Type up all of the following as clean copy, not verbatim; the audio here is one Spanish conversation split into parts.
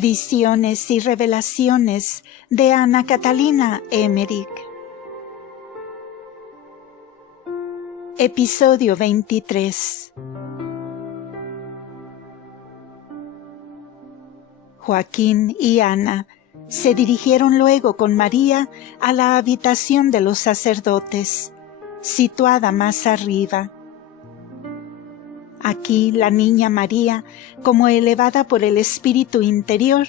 Visiones y revelaciones de Ana Catalina Emmerich. Episodio 23. Joaquín y Ana se dirigieron luego con María a la habitación de los sacerdotes, situada más arriba. Aquí la niña María, como elevada por el espíritu interior,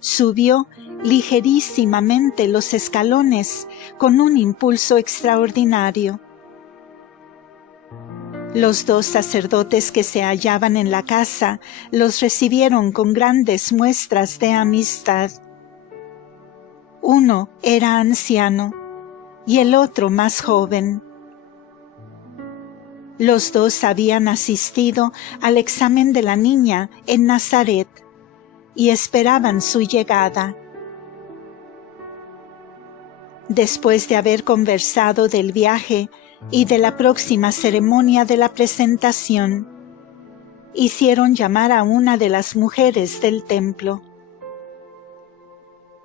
subió ligerísimamente los escalones con un impulso extraordinario. Los dos sacerdotes que se hallaban en la casa los recibieron con grandes muestras de amistad. Uno era anciano y el otro más joven. Los dos habían asistido al examen de la niña en Nazaret y esperaban su llegada. Después de haber conversado del viaje y de la próxima ceremonia de la presentación, hicieron llamar a una de las mujeres del templo.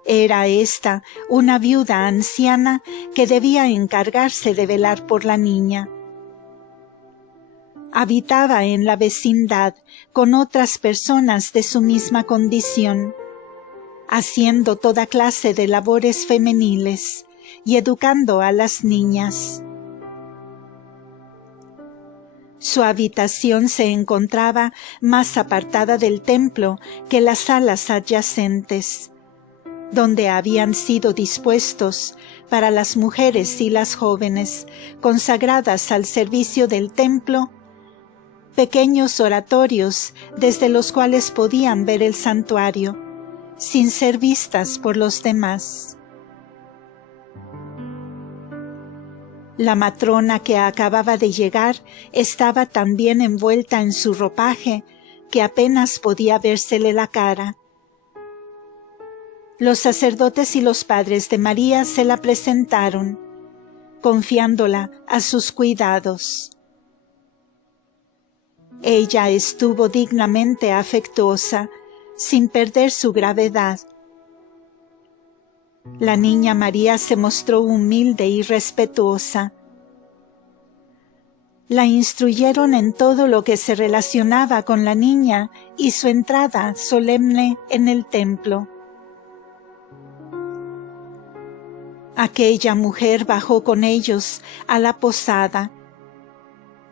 Era esta una viuda anciana que debía encargarse de velar por la niña. Habitaba en la vecindad con otras personas de su misma condición, haciendo toda clase de labores femeniles y educando a las niñas. Su habitación se encontraba más apartada del templo que las salas adyacentes, donde habían sido dispuestos para las mujeres y las jóvenes consagradas al servicio del templo pequeños oratorios desde los cuales podían ver el santuario, sin ser vistas por los demás. La matrona que acababa de llegar estaba tan bien envuelta en su ropaje que apenas podía vérsele la cara. Los sacerdotes y los padres de María se la presentaron, confiándola a sus cuidados. Ella estuvo dignamente afectuosa, sin perder su gravedad. La niña María se mostró humilde y respetuosa. La instruyeron en todo lo que se relacionaba con la niña y su entrada solemne en el templo. Aquella mujer bajó con ellos a la posada.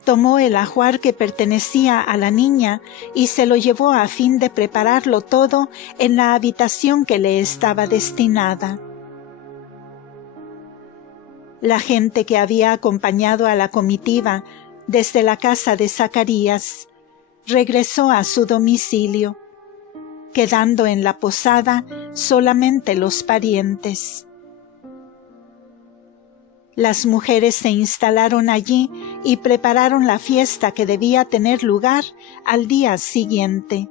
Tomó el ajuar que pertenecía a la niña y se lo llevó a fin de prepararlo todo en la habitación que le estaba destinada. La gente que había acompañado a la comitiva desde la casa de Zacarías regresó a su domicilio, quedando en la posada solamente los parientes. Las mujeres se instalaron allí y prepararon la fiesta que debía tener lugar al día siguiente.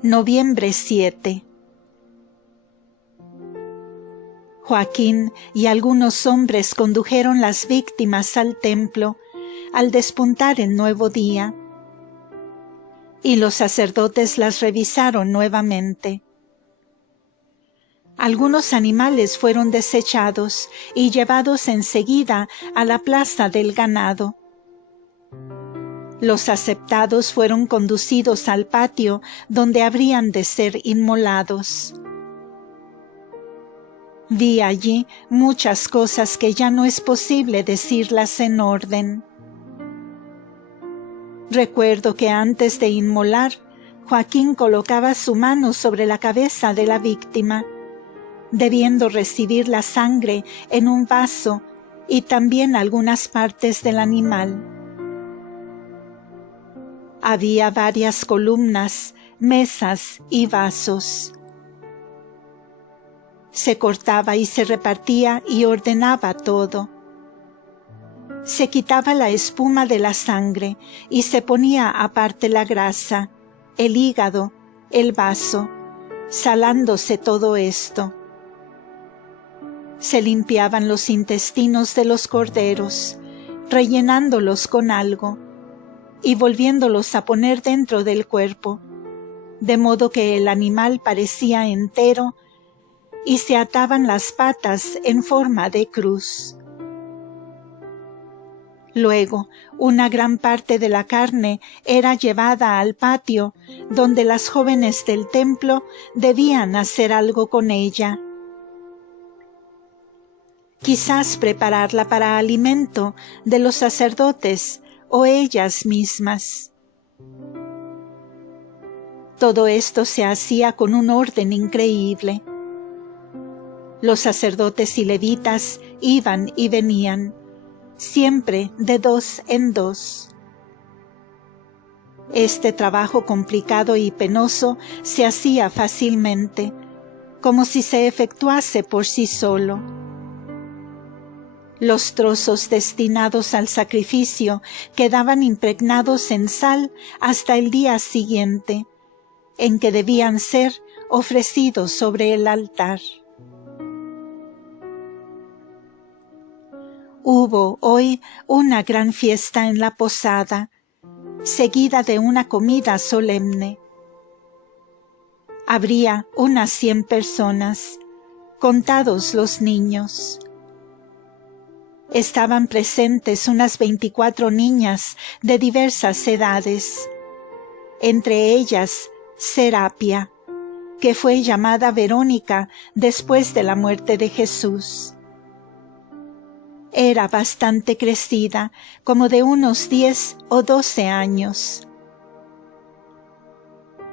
Noviembre 7. Joaquín y algunos hombres condujeron las víctimas al templo al despuntar el nuevo día, y los sacerdotes las revisaron nuevamente. Algunos animales fueron desechados y llevados enseguida a la plaza del ganado. Los aceptados fueron conducidos al patio donde habrían de ser inmolados. Vi allí muchas cosas que ya no es posible decirlas en orden. Recuerdo que antes de inmolar, Joaquín colocaba su mano sobre la cabeza de la víctima, debiendo recibir la sangre en un vaso y también algunas partes del animal. Había varias columnas, mesas y vasos. Se cortaba y se repartía y ordenaba todo. Se quitaba la espuma de la sangre y se ponía aparte la grasa, el hígado, el vaso, salándose todo esto. Se limpiaban los intestinos de los corderos, rellenándolos con algo, y volviéndolos a poner dentro del cuerpo, de modo que el animal parecía entero, y se ataban las patas en forma de cruz. Luego, una gran parte de la carne era llevada al patio, donde las jóvenes del templo debían hacer algo con ella. Quizás prepararla para alimento de los sacerdotes o ellas mismas. Todo esto se hacía con un orden increíble. Los sacerdotes y levitas iban y venían, siempre de 2 en 2. Este trabajo complicado y penoso se hacía fácilmente, como si se efectuase por sí solo. Los trozos destinados al sacrificio quedaban impregnados en sal hasta el día siguiente, en que debían ser ofrecidos sobre el altar. Hubo hoy una gran fiesta en la posada, seguida de una comida solemne. Habría unas 100 personas, contados los niños. Estaban presentes unas 24 niñas de diversas edades, entre ellas Serapia, que fue llamada Verónica después de la muerte de Jesús. Era bastante crecida, como de unos 10 o 12 años.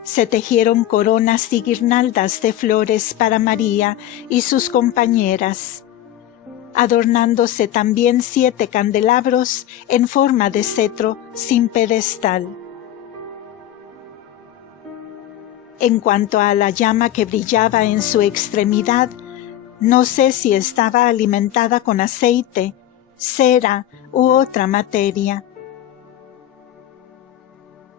Se tejieron coronas y guirnaldas de flores para María y sus compañeras, adornándose también 7 candelabros en forma de cetro sin pedestal. En cuanto a la llama que brillaba en su extremidad, no sé si estaba alimentada con aceite, cera u otra materia.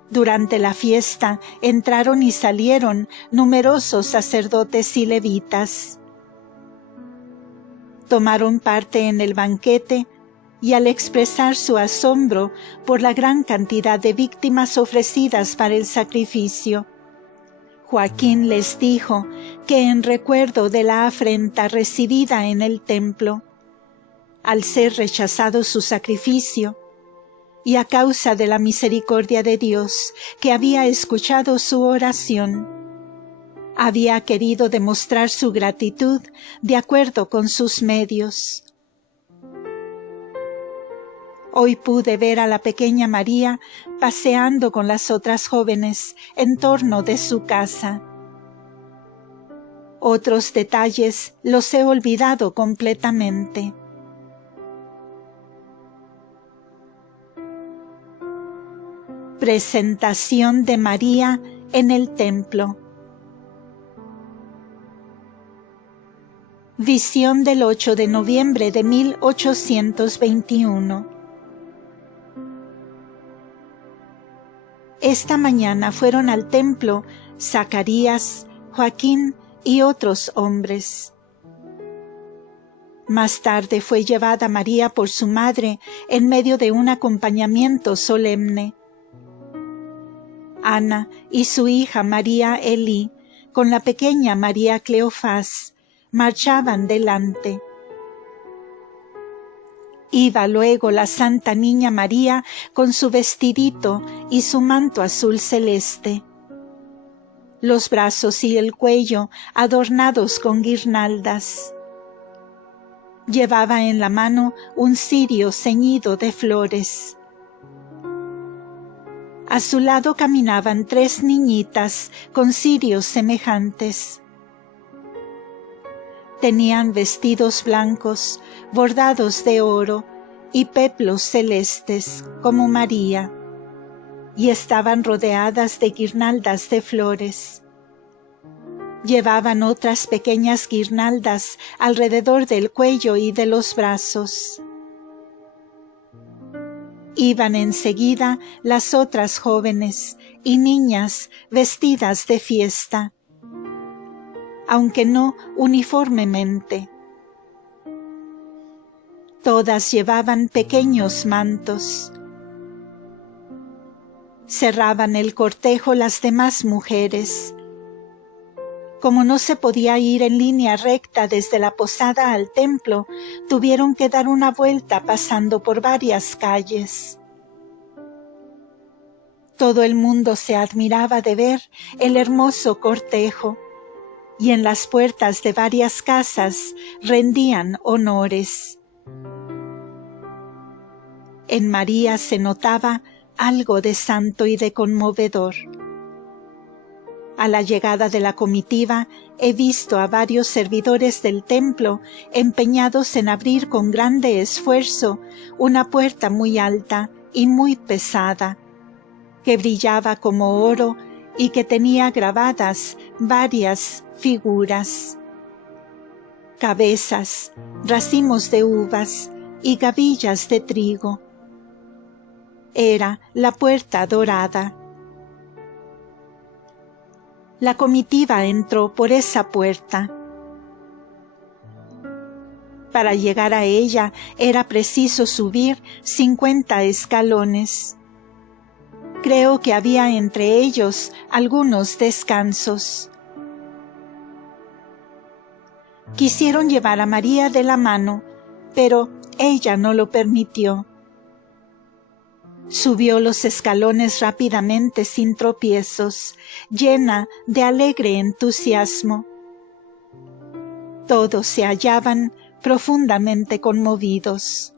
Durante la fiesta entraron y salieron numerosos sacerdotes y levitas. Tomaron parte en el banquete y al expresar su asombro por la gran cantidad de víctimas ofrecidas para el sacrificio, Joaquín les dijo que en recuerdo de la afrenta recibida en el templo, al ser rechazado su sacrificio, y a causa de la misericordia de Dios que había escuchado su oración, había querido demostrar su gratitud de acuerdo con sus medios. Hoy pude ver a la pequeña María paseando con las otras jóvenes en torno de su casa. Otros detalles los he olvidado completamente. Presentación de María en el templo. Visión del 8 de noviembre de 1821. Esta mañana fueron al templo Zacarías, Joaquín y otros hombres. Más tarde fue llevada María por su madre en medio de un acompañamiento solemne. Ana y su hija María Elí, con la pequeña María Cleofás, marchaban delante. Iba luego la Santa Niña María con su vestidito y su manto azul celeste, los brazos y el cuello adornados con guirnaldas. Llevaba en la mano un cirio ceñido de flores. A su lado caminaban 3 niñitas con cirios semejantes. Tenían vestidos blancos, bordados de oro y peplos celestes, como María, y estaban rodeadas de guirnaldas de flores. Llevaban otras pequeñas guirnaldas alrededor del cuello y de los brazos. Iban enseguida las otras jóvenes y niñas vestidas de fiesta, aunque no uniformemente. Todas llevaban pequeños mantos. Cerraban el cortejo las demás mujeres. Como no se podía ir en línea recta desde la posada al templo, tuvieron que dar una vuelta pasando por varias calles. Todo el mundo se admiraba de ver el hermoso cortejo, y en las puertas de varias casas rendían honores. En María se notaba algo de santo y de conmovedor. A la llegada de la comitiva he visto a varios servidores del templo empeñados en abrir con grande esfuerzo una puerta muy alta y muy pesada, que brillaba como oro y que tenía grabadas varias figuras: cabezas, racimos de uvas y gavillas de trigo. Era la puerta dorada. La comitiva entró por esa puerta. Para llegar a ella era preciso subir 50 escalones. Creo que había entre ellos algunos descansos. Quisieron llevar a María de la mano, pero ella no lo permitió. Subió los escalones rápidamente sin tropiezos, llena de alegre entusiasmo. Todos se hallaban profundamente conmovidos.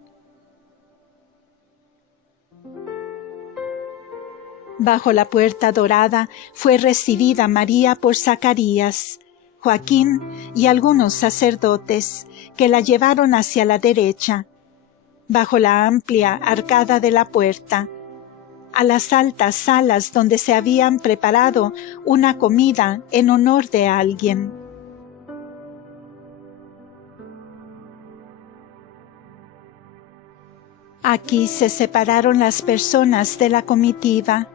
Bajo la puerta dorada fue recibida María por Zacarías, Joaquín y algunos sacerdotes, que la llevaron hacia la derecha, bajo la amplia arcada de la puerta, a las altas salas donde se habían preparado una comida en honor de alguien. Aquí se separaron las personas de la comitiva.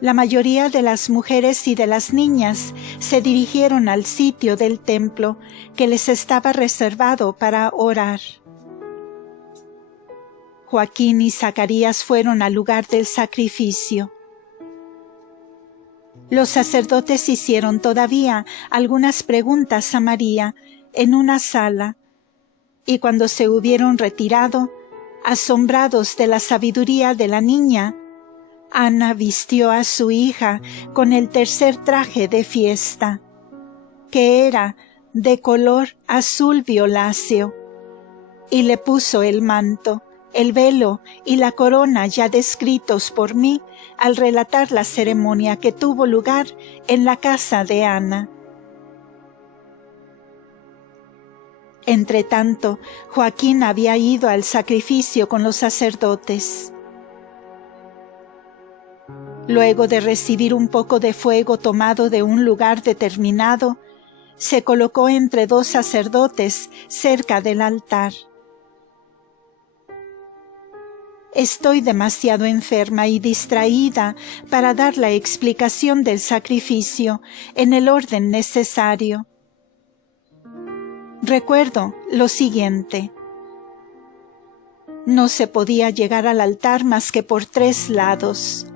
La mayoría de las mujeres y de las niñas se dirigieron al sitio del templo que les estaba reservado para orar. Joaquín y Zacarías fueron al lugar del sacrificio. Los sacerdotes hicieron todavía algunas preguntas a María en una sala, y cuando se hubieron retirado, asombrados de la sabiduría de la niña, Ana vistió a su hija con el tercer traje de fiesta, que era de color azul violáceo, y le puso el manto, el velo y la corona ya descritos por mí al relatar la ceremonia que tuvo lugar en la casa de Ana. Entretanto, Joaquín había ido al sacrificio con los sacerdotes. Luego de recibir un poco de fuego tomado de un lugar determinado, se colocó entre dos sacerdotes cerca del altar. Estoy demasiado enferma y distraída para dar la explicación del sacrificio en el orden necesario. Recuerdo lo siguiente. No se podía llegar al altar más que por 3 lados.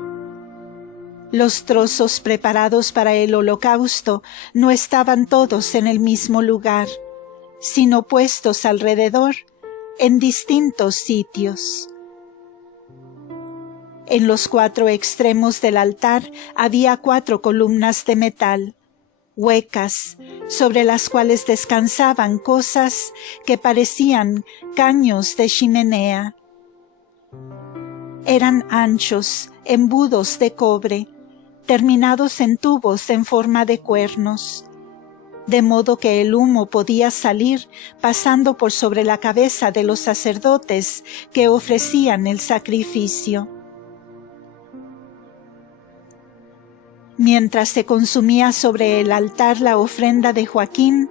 Los trozos preparados para el holocausto no estaban todos en el mismo lugar, sino puestos alrededor en distintos sitios. En los 4 extremos del altar había 4 columnas de metal, huecas, sobre las cuales descansaban cosas que parecían caños de chimenea. Eran anchos, embudos de cobre, terminados en tubos en forma de cuernos, de modo que el humo podía salir pasando por sobre la cabeza de los sacerdotes que ofrecían el sacrificio. Mientras se consumía sobre el altar la ofrenda de Joaquín,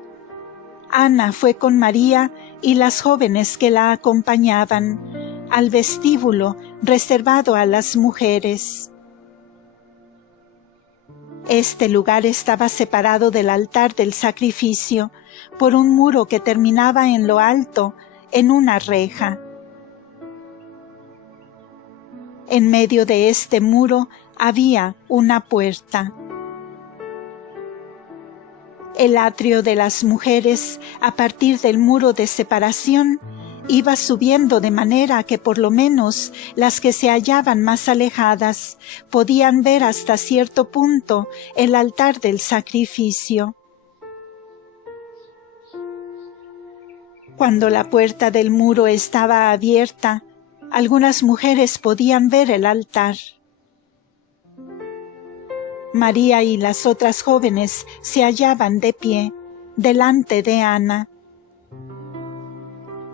Ana fue con María y las jóvenes que la acompañaban al vestíbulo reservado a las mujeres. Este lugar estaba separado del altar del sacrificio por un muro que terminaba en lo alto en una reja. En medio de este muro había una puerta. El atrio de las mujeres, a partir del muro de separación, iba subiendo de manera que por lo menos las que se hallaban más alejadas podían ver hasta cierto punto el altar del sacrificio. Cuando la puerta del muro estaba abierta, algunas mujeres podían ver el altar. María y las otras jóvenes se hallaban de pie, delante de Ana,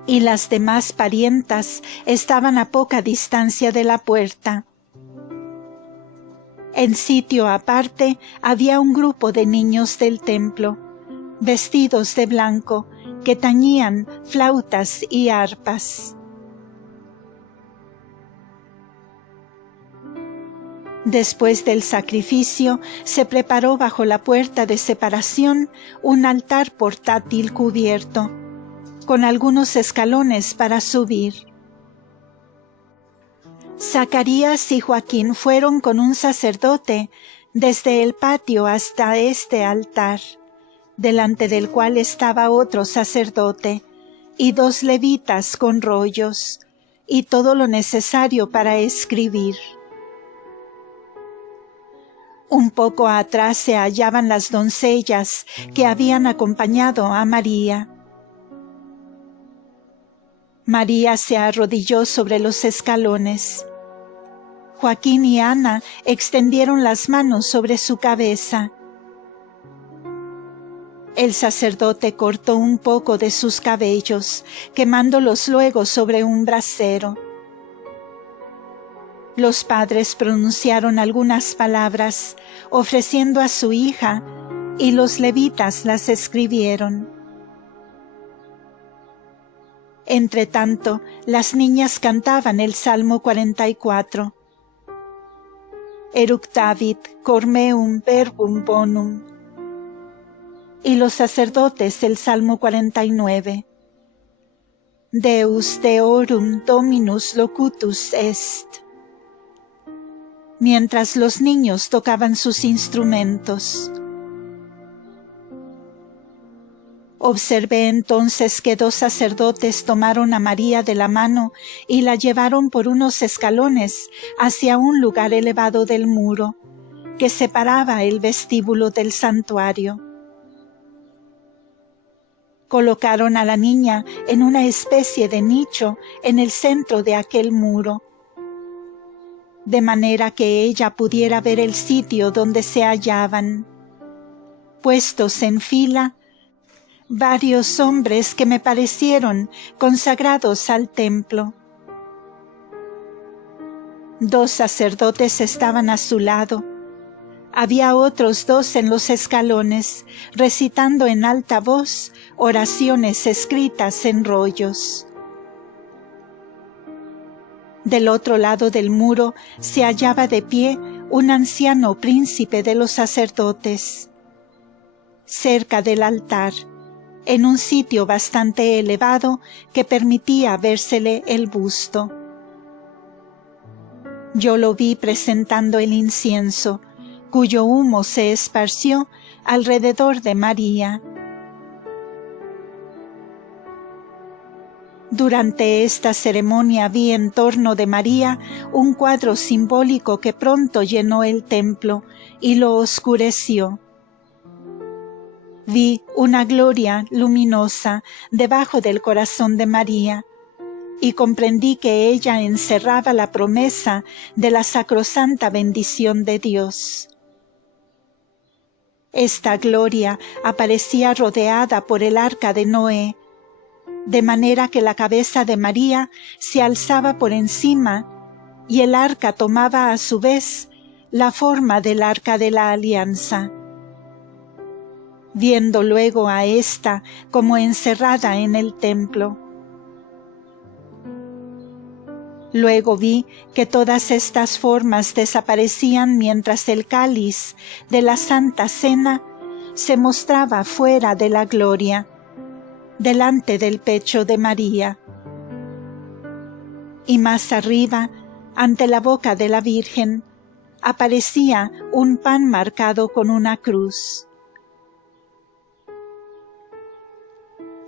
y las demás parientas estaban a poca distancia de la puerta. En sitio aparte había un grupo de niños del templo, vestidos de blanco, que tañían flautas y arpas. Después del sacrificio, se preparó bajo la puerta de separación un altar portátil cubierto, con algunos escalones para subir. Zacarías y Joaquín fueron con un sacerdote desde el patio hasta este altar, delante del cual estaba otro sacerdote, y 2 levitas con rollos, y todo lo necesario para escribir. Un poco atrás se hallaban las doncellas que habían acompañado a María. María se arrodilló sobre los escalones. Joaquín y Ana extendieron las manos sobre su cabeza. El sacerdote cortó un poco de sus cabellos, quemándolos luego sobre un brasero. Los padres pronunciaron algunas palabras, ofreciendo a su hija, y los levitas las escribieron. Entretanto, las niñas cantaban el Salmo 44. Eructavit cor meum verbum bonum. Y los sacerdotes el Salmo 49. Deus deorum Dominus locutus est. Mientras los niños tocaban sus instrumentos. Observé entonces que 2 sacerdotes tomaron a María de la mano y la llevaron por unos escalones hacia un lugar elevado del muro, que separaba el vestíbulo del santuario. Colocaron a la niña en una especie de nicho en el centro de aquel muro, de manera que ella pudiera ver el sitio donde se hallaban. Puestos en fila, varios hombres que me parecieron consagrados al templo. 2 sacerdotes estaban a su lado. Había otros 2 en los escalones, recitando en alta voz oraciones escritas en rollos. Del otro lado del muro se hallaba de pie un anciano príncipe de los sacerdotes. Cerca del altar, en un sitio bastante elevado que permitía vérsele el busto. Yo lo vi presentando el incienso, cuyo humo se esparció alrededor de María. Durante esta ceremonia vi en torno de María un cuadro simbólico que pronto llenó el templo y lo oscureció. Vi una gloria luminosa debajo del corazón de María y comprendí que ella encerraba la promesa de la sacrosanta bendición de Dios. Esta gloria aparecía rodeada por el arca de Noé, de manera que la cabeza de María se alzaba por encima y el arca tomaba a su vez la forma del arca de la alianza. Viendo luego a ésta como encerrada en el templo. Luego vi que todas estas formas desaparecían mientras el cáliz de la Santa Cena se mostraba fuera de la gloria, delante del pecho de María. Y más arriba, ante la boca de la Virgen, aparecía un pan marcado con una cruz.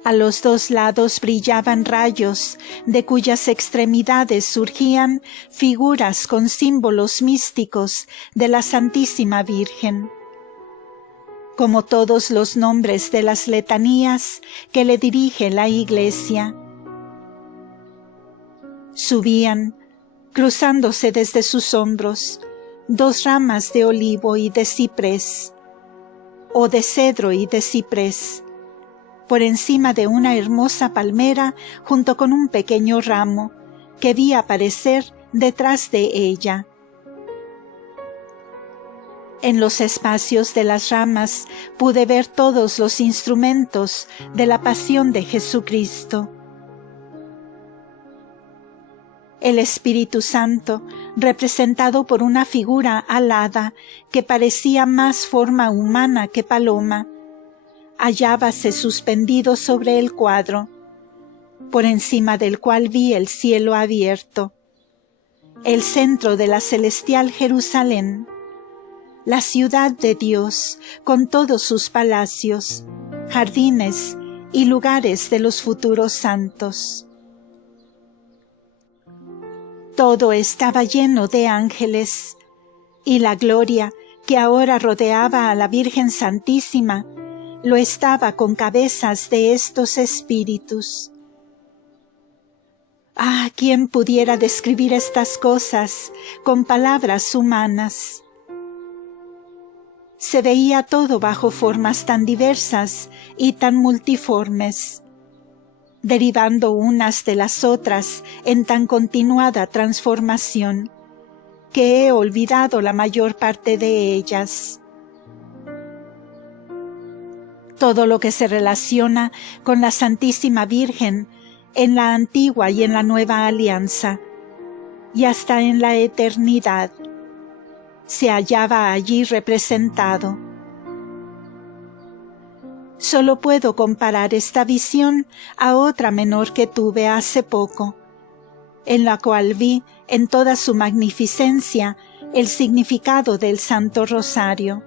A los dos lados brillaban rayos, de cuyas extremidades surgían figuras con símbolos místicos de la Santísima Virgen. Como todos los nombres de las letanías que le dirige la Iglesia. Subían, cruzándose desde sus hombros, dos ramas de olivo y de ciprés, o de cedro y de ciprés, por encima de una hermosa palmera junto con un pequeño ramo que vi aparecer detrás de ella. En los espacios de las ramas pude ver todos los instrumentos de la pasión de Jesucristo. El Espíritu Santo, representado por una figura alada que parecía más forma humana que paloma, hallábase suspendido sobre el cuadro, por encima del cual vi el cielo abierto, el centro de la celestial Jerusalén, la ciudad de Dios con todos sus palacios, jardines y lugares de los futuros santos. Todo estaba lleno de ángeles, y la gloria que ahora rodeaba a la Virgen Santísima lo estaba con cabezas de estos espíritus. Ah, ¿quién pudiera describir estas cosas con palabras humanas? Se veía todo bajo formas tan diversas y tan multiformes, derivando unas de las otras en tan continuada transformación, que he olvidado la mayor parte de ellas. Todo lo que se relaciona con la Santísima Virgen en la antigua y en la nueva alianza, y hasta en la eternidad, se hallaba allí representado. Solo puedo comparar esta visión a otra menor que tuve hace poco, en la cual vi en toda su magnificencia el significado del Santo Rosario.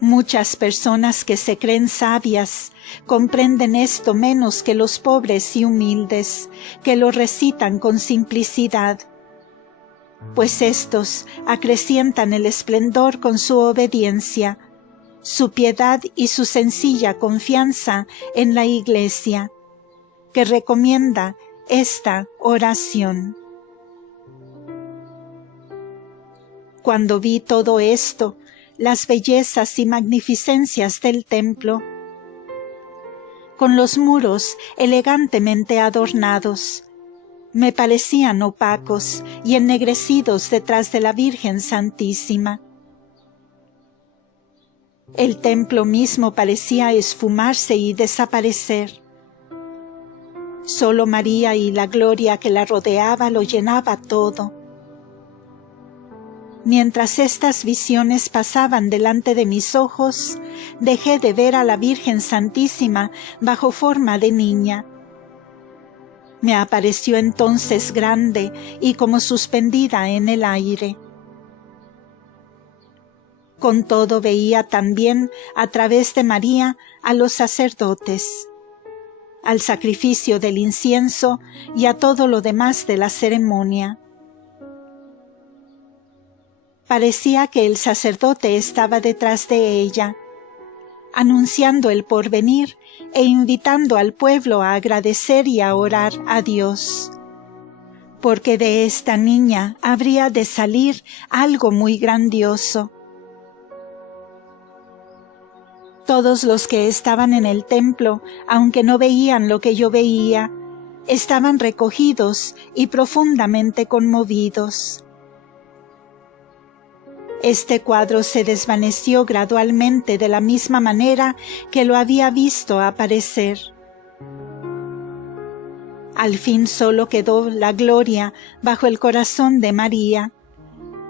Muchas personas que se creen sabias comprenden esto menos que los pobres y humildes, que lo recitan con simplicidad, pues éstos acrecientan el esplendor con su obediencia, su piedad y su sencilla confianza en la Iglesia, que recomienda esta oración. Cuando vi todo esto, las bellezas y magnificencias del templo, con los muros elegantemente adornados, me parecían opacos y ennegrecidos detrás de la Virgen Santísima. El templo mismo parecía esfumarse y desaparecer. Solo María y la gloria que la rodeaba lo llenaba todo. Mientras estas visiones pasaban delante de mis ojos, dejé de ver a la Virgen Santísima bajo forma de niña. Me apareció entonces grande y como suspendida en el aire. Con todo veía también a través de María a los sacerdotes, al sacrificio del incienso y a todo lo demás de la ceremonia. Parecía que el sacerdote estaba detrás de ella, anunciando el porvenir e invitando al pueblo a agradecer y a orar a Dios, porque de esta niña habría de salir algo muy grandioso. Todos los que estaban en el templo, aunque no veían lo que yo veía, estaban recogidos y profundamente conmovidos. Este cuadro se desvaneció gradualmente de la misma manera que lo había visto aparecer. Al fin solo quedó la gloria bajo el corazón de María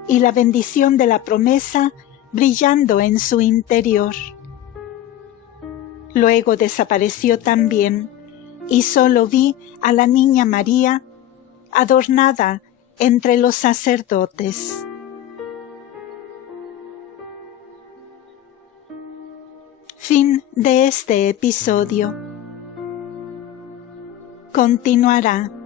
y la bendición de la promesa brillando en su interior. Luego desapareció también y solo vi a la niña María adornada entre los sacerdotes. Fin de este episodio. Continuará.